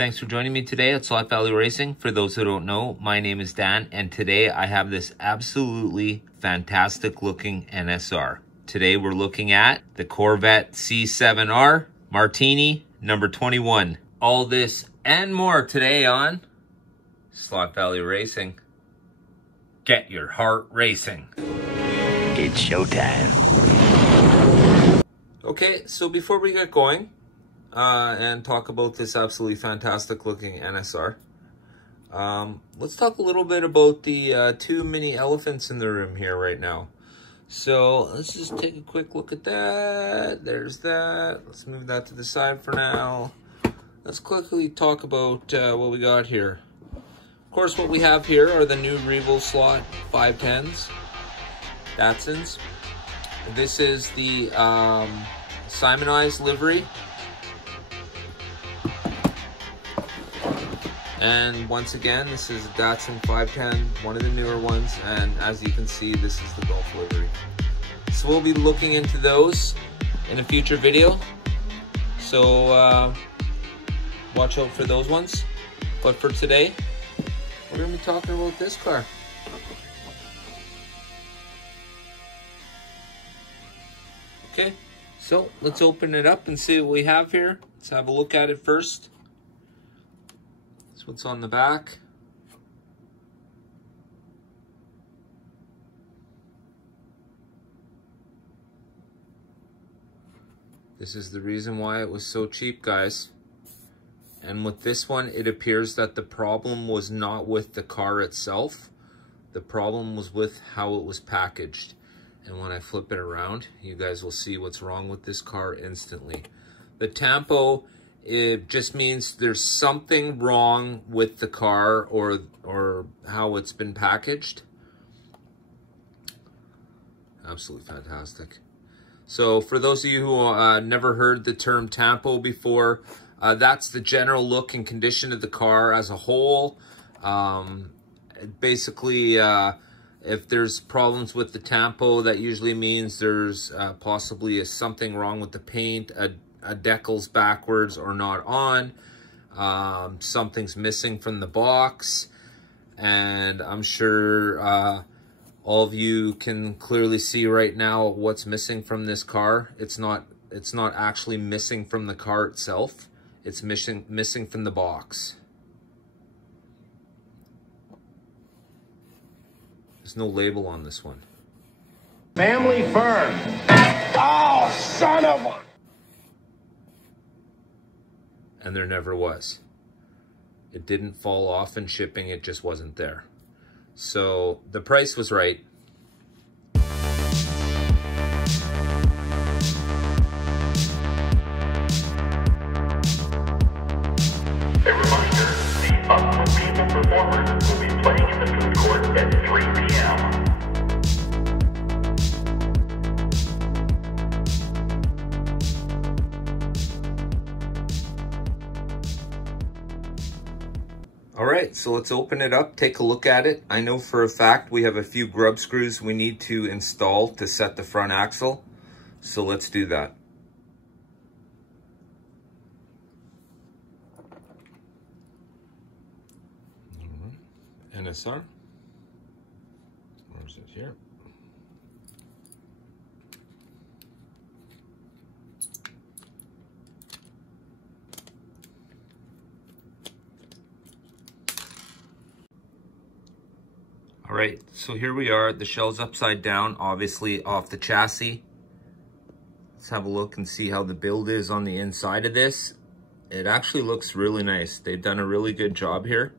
Thanks for joining me today at Slot Valley Racing. For those who don't know, my name is Dan, and today I have this absolutely fantastic looking NSR. Today we're looking at the Corvette C7R Martini number 21. All this and more today on Slot Valley Racing. Get your heart racing. It's showtime. Okay, so before we get going and talk about this absolutely fantastic looking NSR, let's talk a little bit about the two mini elephants in the room here right now. So let's just take a quick look at that. There's that. Let's move that to the side for now. Let's quickly talk about what we got here. Of course, what we have here are the new Revo slot 510s, Datsuns. This is the Simonized livery. And once again, this is a Datsun 510, one of the newer ones, and as you can see, this is the Golf livery. So we'll be looking into those in a future video, so watch out for those ones. But for today, we're going to be talking about this car. Okay, so let's open it up and see what we have here. Let's have a look at it first. That's what's on the back. This is the reason why it was so cheap, guys. And with this one, it appears that the problem was not with the car itself. The problem was with how it was packaged. And when I flip it around, you guys will see what's wrong with this car instantly. The tampo, it just means there's something wrong with the car or how it's been packaged. Absolutely fantastic. So for those of you who never heard the term tampo before, that's the general look and condition of the car as a whole. Basically, if there's problems with the tampo, that usually means there's possibly something wrong with the paint, a decal's backwards or not on, something's missing from the box, and I'm sure all of you can clearly see right now what's missing from this car. It's not actually missing from the car itself. It's missing from the box. There's no label on this one. Family firm. Oh, son of a... And there never was. It didn't fall off in shipping, it just wasn't there. So the price was right. A reminder, the unrepeatable performers will be playing in the food court at 3 p.m. All right, so let's open it up, take a look at it. I know for a fact we have a few grub screws we need to install to set the front axle. So let's do that. NSR. Where's it here? All right, so here we are. The shell's upside down, obviously off the chassis. Let's have a look and see how the build is on the inside of this. It actually looks really nice. They've done a really good job here.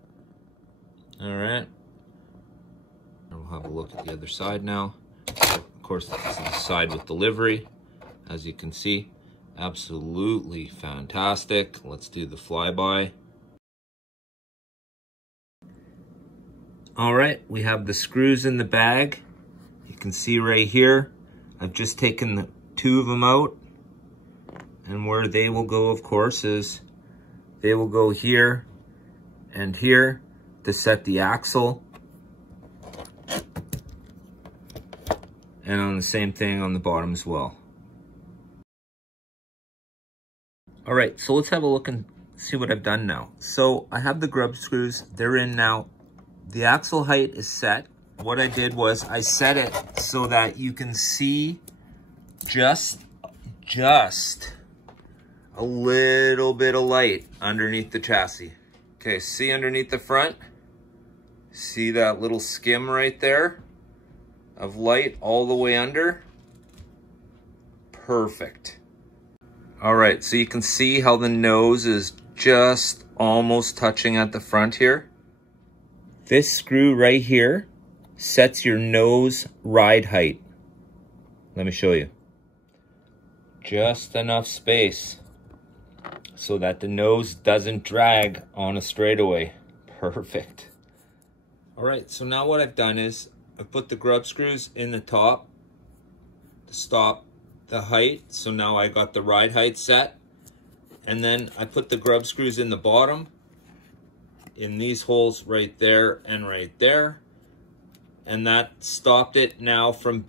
All right. We'll have a look at the other side now. Of course, this is the side with the livery. As you can see, absolutely fantastic. Let's do the flyby. All right, we have the screws in the bag. You can see right here, I've just taken the two of them out. And where they will go, of course, is they will go here and here to set the axle. And on the same thing on the bottom as well. All right, so let's have a look and see what I've done now. So I have the grub screws, they're in now. The axle height is set. What I did was I set it so that you can see just a little bit of light underneath the chassis. Okay, see underneath the front? See that little skim right there of light all the way under? Perfect. All right, so you can see how the nose is just almost touching at the front here. This screw right here sets your nose ride height. Let me show you. Just enough space so that the nose doesn't drag on a straightaway. Perfect. All right, so now what I've done is I've put the grub screws in the top to stop the height. So now I got the ride height set. And then I put the grub screws in the bottom in these holes right there and right there. And that stopped it now from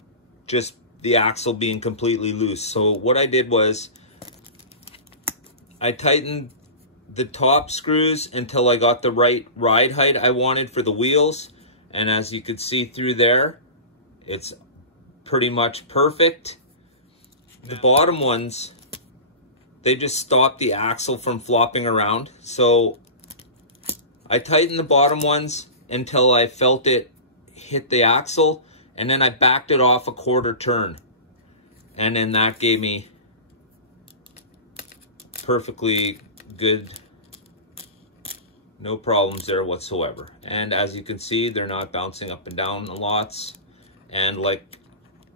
just the axle being completely loose. So what I did was I tightened the top screws until I got the right ride height I wanted for the wheels. And as you could see through there, it's pretty much perfect. The bottom ones, they just stop the axle from flopping around. So I tightened the bottom ones until I felt it hit the axle, and then I backed it off a quarter turn. And then that gave me perfectly good, no problems there whatsoever. And as you can see, they're not bouncing up and down lots. And like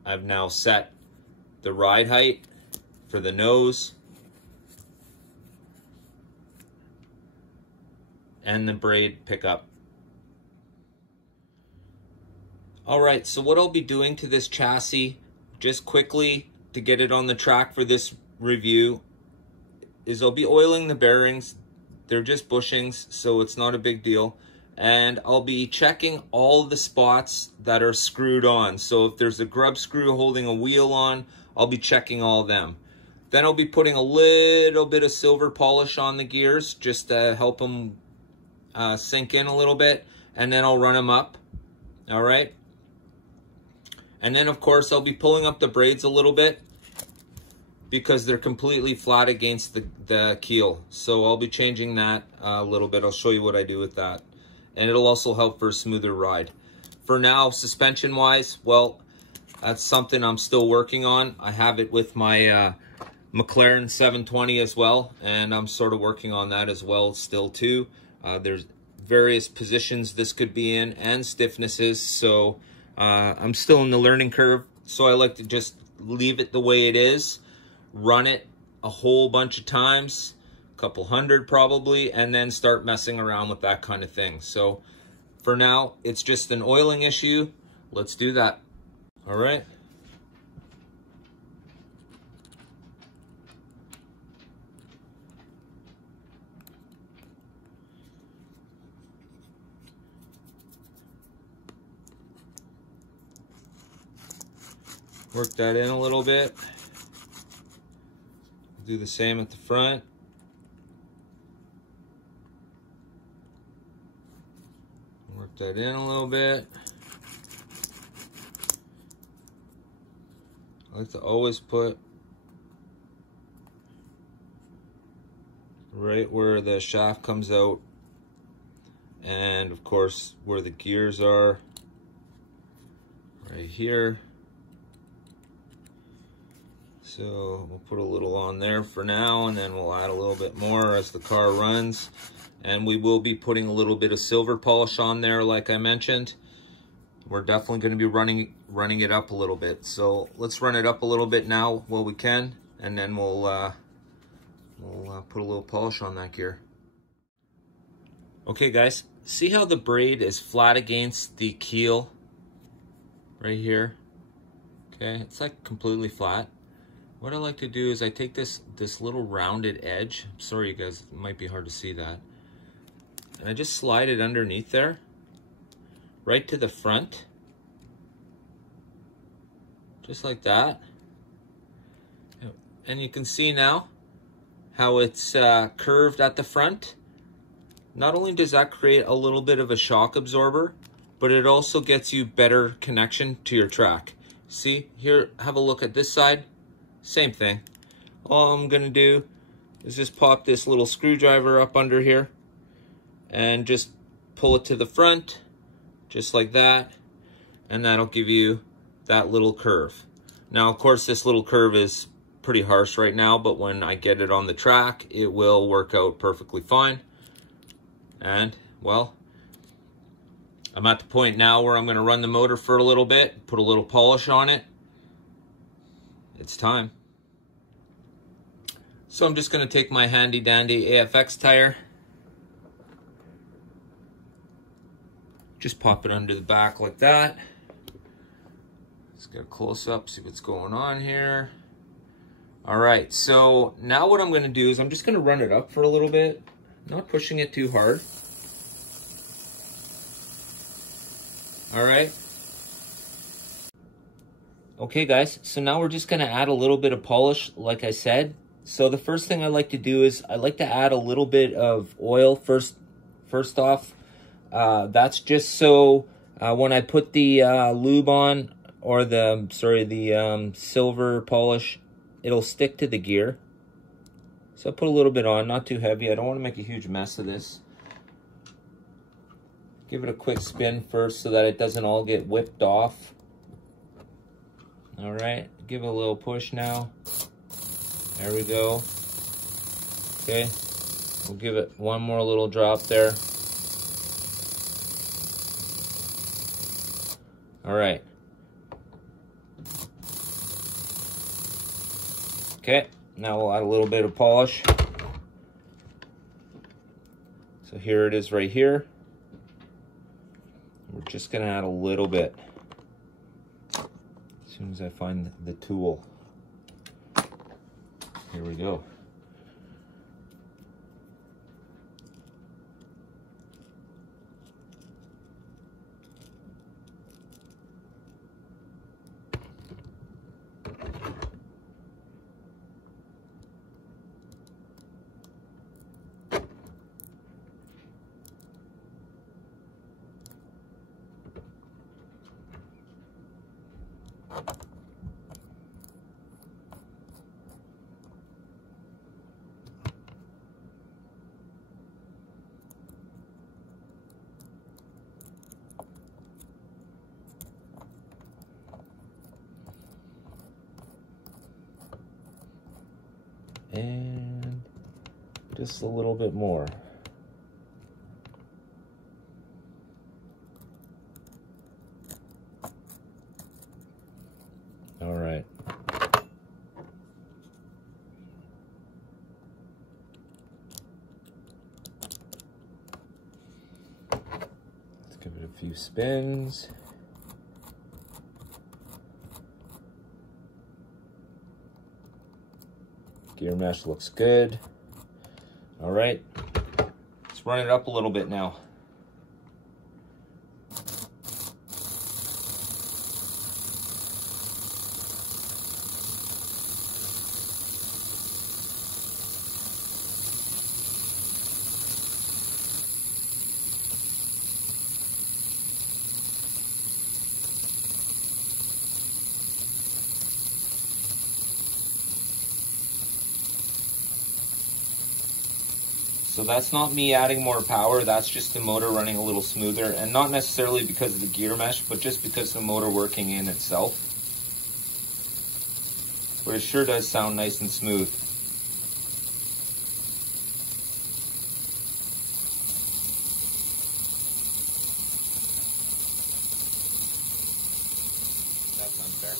I've now set the ride height for the nose and the braid pickup. All right, so what I'll be doing to this chassis, just quickly to get it on the track for this review, is I'll be oiling the bearings. They're just bushings, so it's not a big deal. And I'll be checking all the spots that are screwed on. So if there's a grub screw holding a wheel on, I'll be checking all of them. Then I'll be putting a little bit of silver polish on the gears just to help them sink in a little bit. And then I'll run them up, all right? And then, of course, I'll be pulling up the braids a little bit because they're completely flat against the keel. So I'll be changing that a little bit. I'll show you what I do with that. And it'll also help for a smoother ride. For now, suspension-wise, well, that's something I'm still working on. I have it with my McLaren 720 as well, and I'm sort of working on that as well still too. There's various positions this could be in and stiffnesses, so I'm still in the learning curve. So I like to just leave it the way it is, run it a whole bunch of times, a couple hundred probably, and then start messing around with that kind of thing. So for now, it's just an oiling issue. Let's do that. All right. Work that in a little bit. Do the same at the front. Work that in a little bit. I like to always put right where the shaft comes out, and of course where the gears are, right here. So we'll put a little on there for now, and then we'll add a little bit more as the car runs. And we will be putting a little bit of silver polish on there, like I mentioned. We're definitely going to be running it up a little bit. So let's run it up a little bit now while we can, and then we'll put a little polish on that gear. Okay, guys, see how the braid is flat against the keel right here? Okay, it's like completely flat. What I like to do is I take this little rounded edge. I'm sorry, you guys, it might be hard to see that. And I just slide it underneath there, right to the front. Just like that. And you can see now how it's curved at the front. Not only does that create a little bit of a shock absorber, but it also gets you better connection to your track. See, here, have a look at this side. Same thing. All I'm gonna do is just pop this little screwdriver up under here and just pull it to the front, just like that, and that'll give you that little curve. Now, of course, this little curve is pretty harsh right now, but when I get it on the track, it will work out perfectly fine. And, well, I'm at the point now where I'm going to run the motor for a little bit, put a little polish on it. It's time. So I'm just going to take my handy dandy AFX tire, just pop it under the back like that. Let's get a close up, see what's going on here. All right, so now what I'm going to do is I'm just going to run it up for a little bit. Not pushing it too hard. All right. Okay, guys, so now we're just going to add a little bit of polish, like I said. So the first thing I like to do is I like to add a little bit of oil first off. That's just so when I put the lube on, or the silver polish, it'll stick to the gear. So I put a little bit on, not too heavy. I don't want to make a huge mess of this. Give it a quick spin first so that it doesn't all get whipped off. All right, give it a little push now. There we go. Okay, we'll give it one more little drop there. All right. Okay, now we'll add a little bit of polish. So here it is right here. We're just gonna add a little bit as soon as I find the tool. Here we go. And just a little bit more. All right. Let's give it a few spins. Gear mesh looks good. All right, let's run it up a little bit now. So that's not me adding more power, that's just the motor running a little smoother, and not necessarily because of the gear mesh, but just because the motor working in itself. But it sure does sound nice and smooth. That's unfair.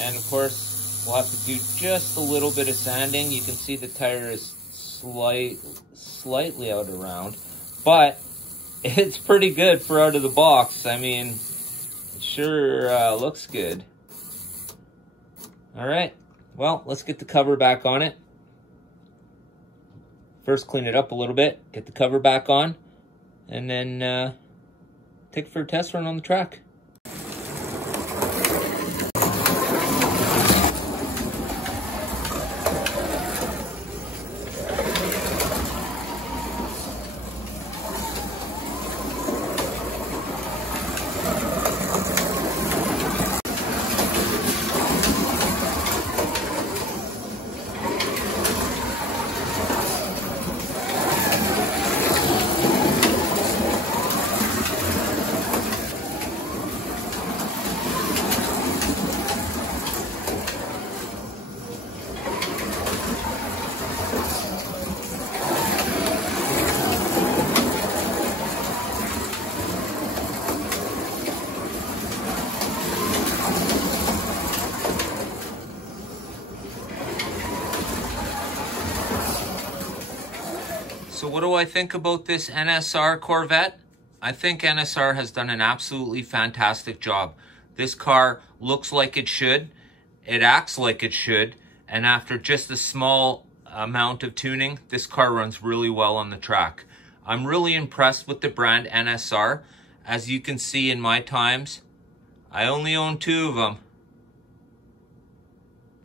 And of course, we'll have to do just a little bit of sanding. You can see the tire is slightly out of round, but it's pretty good for out of the box. I mean, it sure looks good. All right, well, let's get the cover back on it. First, clean it up a little bit, get the cover back on, and then take it for a test run on the track. So what do I think about this NSR Corvette? I think NSR has done an absolutely fantastic job. This car looks like it should, it acts like it should, and after just a small amount of tuning, this car runs really well on the track. I'm really impressed with the brand NSR. As you can see in my times, I only own 2 of them,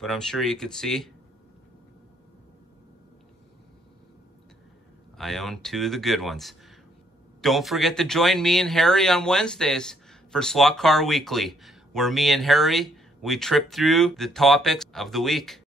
but I'm sure you could see I own 2 of the good ones. Don't forget to join me and Harry on Wednesdays for Slot Car Weekly, where me and Harry, we trip through the topics of the week.